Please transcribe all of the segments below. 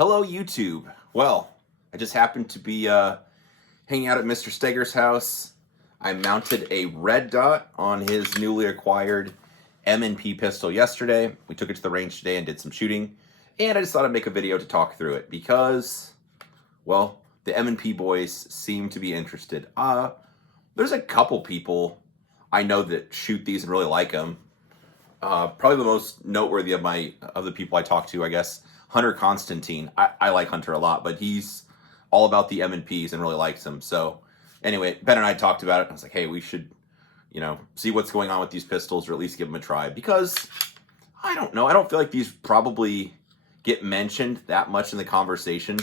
Hello, YouTube. Well, I just happened to be hanging out at Mr. Steger's house. I mounted a red dot on his newly acquired M&P pistol yesterday. We took it to the range today and did some shooting. And I just thought I'd make a video to talk through it because, well, the M&P boys seem to be interested. There's a couple people I know that shoot these and really like them. Probably the most noteworthy of the people I talk to, I guess, Hunter Constantine. I like Hunter a lot, but he's all about the M&Ps and really likes them. So anyway, Ben and I talked about it. I was like, hey, we should, see what's going on with these pistols, or at least give them a try, because I don't know. I don't feel like these probably get mentioned that much in the conversation.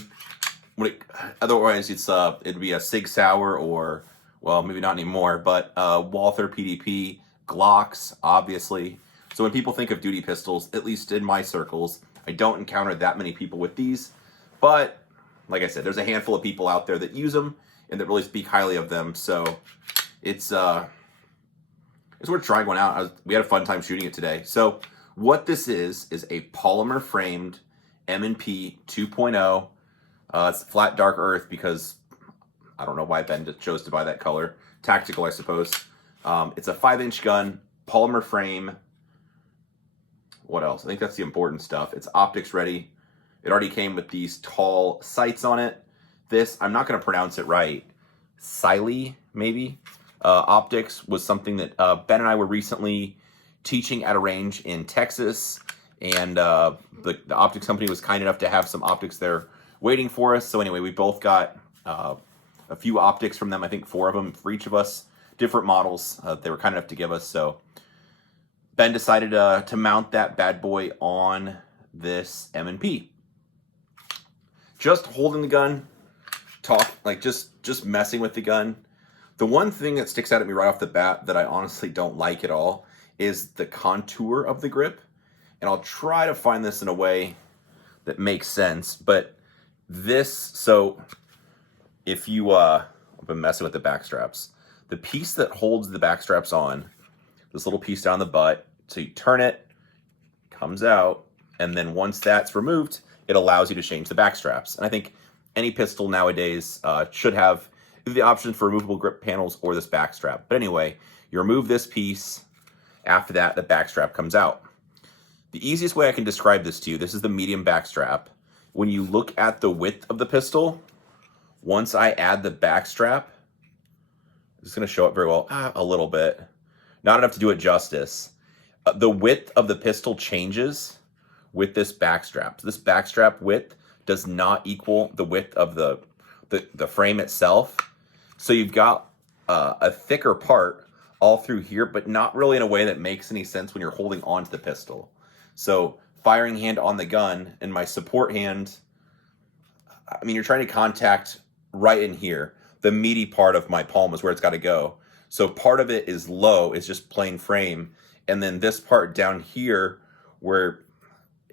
Otherwise, it'd be a Sig Sauer or, well, maybe not anymore, but Walther PDP, Glocks, obviously. So when people think of duty pistols, at least in my circles, I don't encounter that many people with these. But like I said, there's a handful of people out there that use them and that really speak highly of them. So it's worth trying one out. We had a fun time shooting it today. So what this is a polymer framed M&P 2.0. It's flat dark earth because I don't know why Ben chose to buy that color. Tactical, I suppose. It's a 5-inch gun, polymer frame. What else? I think that's the important stuff. It's optics ready. It already came with these tall sights on it. This, I'm not going to pronounce it right. Siley, maybe? Optics was something that Ben and I were recently teaching at a range in Texas. And the optics company was kind enough to have some optics there waiting for us. So anyway, we both got a few optics from them. I think 4 of them for each of us. Different models they were kind enough to give us. So Ben decided to mount that bad boy on this M&P. Just holding the gun, just messing with the gun. The one thing that sticks out at me right off the bat that I honestly don't like at all is the contour of the grip. And I'll try to find this in a way that makes sense. But this, so if you, I've been messing with the back straps. The piece that holds the back straps on, this little piece down the butt, so you turn it, comes out, and then once that's removed, it allows you to change the back straps. And I think any pistol nowadays should have the option for removable grip panels or this back strap. But anyway, you remove this piece. After that, the back strap comes out. The easiest way I can describe this to you, this is the medium back strap. When you look at the width of the pistol, once I add the back strap, it's going to show up very well, a little bit. Not enough to do it justice. The width of the pistol changes with this back strap. So this back strap width does not equal the width of the frame itself. So you've got a thicker part all through here, but not really in a way that makes any sense when you're holding onto the pistol. So firing hand on the gun and my support hand, I mean, you're trying to contact right in here. The meaty part of my palm is where it's got to go. So part of it is low, it's just plain frame. And then this part down here where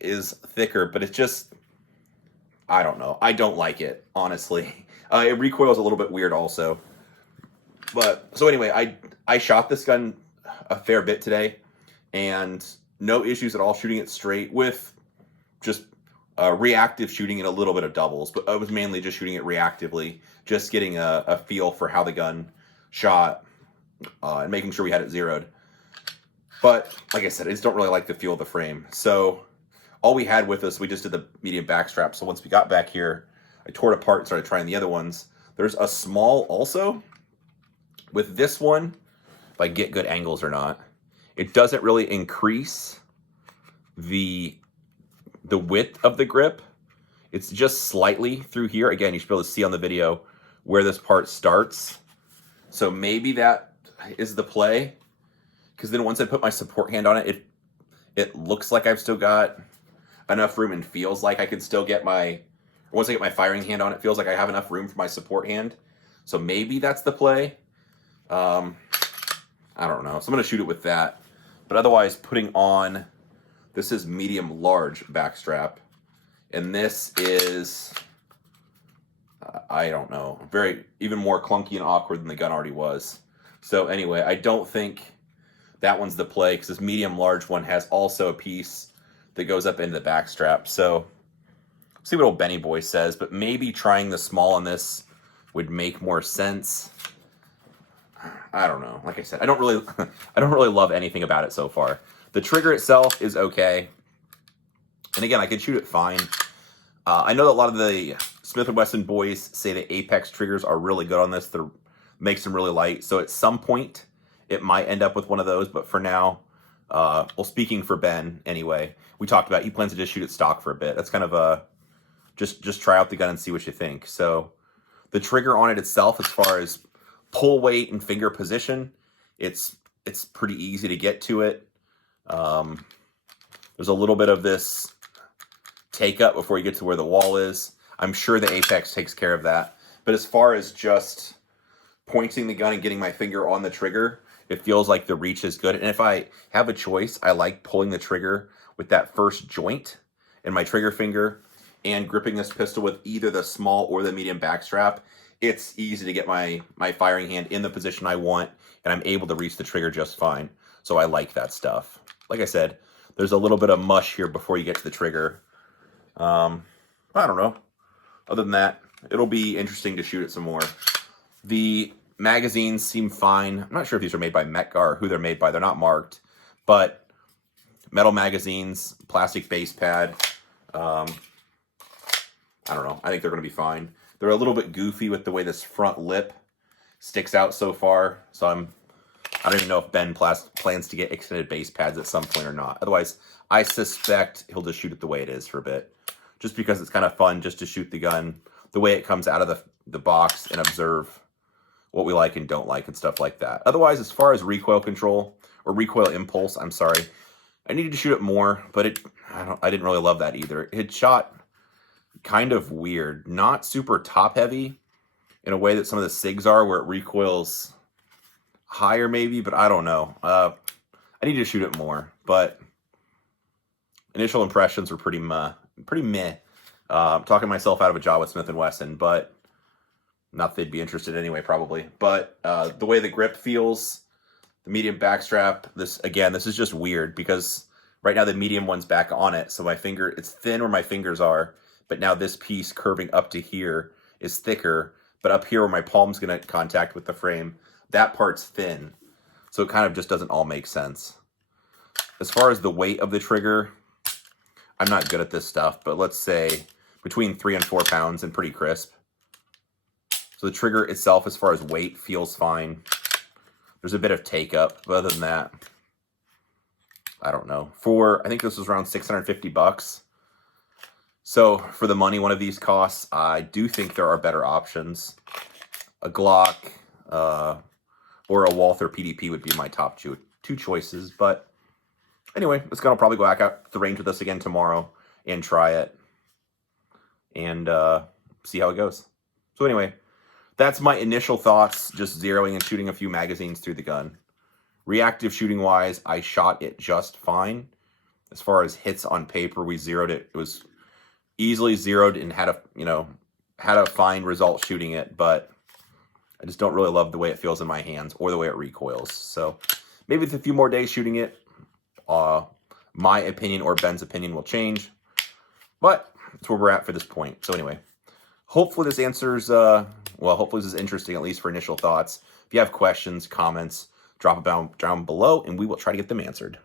is thicker, but it's just, I don't know. I don't like it, honestly. It recoils a little bit weird also. But, so anyway, I shot this gun a fair bit today and no issues at all shooting it straight with just reactive shooting and a little bit of doubles. But I was mainly just shooting it reactively, just getting a feel for how the gun shot and making sure we had it zeroed. But like I said, I just don't really like the feel of the frame. So all we had with us, we just did the medium back strap. So once we got back here, I tore it apart and started trying the other ones. There's a small also. With this one, if I get good angles or not, it doesn't really increase the width of the grip. It's just slightly through here. Again, you should be able to see on the video where this part starts. So maybe that is the play. Because then once I put my support hand on it, it looks like I've still got enough room and feels like I could still get once I get my firing hand on it, feels like I have enough room for my support hand. So maybe that's the play. I don't know. So I'm going to shoot it with that. But otherwise, putting on, this is medium large back strap. And this is, I don't know, even more clunky and awkward than the gun already was. So anyway, I don't think that one's the play because this medium large one has also a piece that goes up into the back strap. So See what old Benny Boy says, but maybe trying the small on this would make more sense. I don't know. Like I said, I don't really I don't really love anything about it so far. The trigger itself is okay. And again, I could shoot it fine. I know that a lot of the Smith & Wesson boys say that Apex triggers are really good on this. That makes them really light. So at some point, it might end up with one of those. But for now, well, speaking for Ben anyway, we talked about he plans to just shoot it stock for a bit. That's kind of a just try out the gun and see what you think. So the trigger on it itself, as far as pull weight and finger position, it's pretty easy to get to it. There's a little bit of this take up before you get to where the wall is. I'm sure the Apex takes care of that. But as far as just pointing the gun and getting my finger on the trigger, it feels like the reach is good. And if I have a choice, I like pulling the trigger with that first joint in my trigger finger and gripping this pistol with either the small or the medium backstrap. It's easy to get my firing hand in the position I want, and I'm able to reach the trigger just fine. So I like that stuff. Like I said, there's a little bit of mush here before you get to the trigger. I don't know. Other than that, it'll be interesting to shoot it some more. The magazines seem fine. I'm not sure if these are made by Metgar or who they're made by. They're not marked. But metal magazines, plastic base pad. I don't know. I think they're going to be fine. They're a little bit goofy with the way this front lip sticks out so far. So I don't even know if Ben plans to get extended base pads at some point or not. Otherwise, I suspect he'll just shoot it the way it is for a bit. Just because it's kind of fun just to shoot the gun the way it comes out of the box and observe what we like and don't like and stuff like that. Otherwise, as far as recoil control, or recoil impulse, I'm sorry, I needed to shoot it more, but I didn't really love that either. It shot kind of weird. Not super top heavy in a way that some of the SIGs are, where it recoils higher maybe, but I don't know. I need to shoot it more, but initial impressions were pretty meh. I'm talking myself out of a job with Smith & Wesson, but not that they'd be interested anyway, probably. But the way the grip feels, the medium backstrap, this is just weird because right now the medium one's back on it, so my finger, it's thin where my fingers are, but now this piece curving up to here is thicker, but up here where my palm's gonna contact with the frame, that part's thin. So it kind of just doesn't all make sense. As far as the weight of the trigger, I'm not good at this stuff, but let's say between 3 and 4 pounds and pretty crisp. So the trigger itself, as far as weight, feels fine. There's a bit of take up, but other than that, I don't know. I think this was around $650. So for the money one of these costs, I do think there are better options. A Glock or a Walther PDP would be my top two choices. But anyway, this gun will probably go back out the range with us again tomorrow and try it and see how it goes. So anyway, that's my initial thoughts, just zeroing and shooting a few magazines through the gun. Reactive shooting wise, I shot it just fine. As far as hits on paper, we zeroed it. It was easily zeroed and had a fine result shooting it, but I just don't really love the way it feels in my hands or the way it recoils. So maybe with a few more days shooting it, my opinion or Ben's opinion will change, but that's where we're at for this point. So anyway, hopefully this answers, hopefully this is interesting, at least for initial thoughts. If you have questions, comments, drop them down below and we will try to get them answered.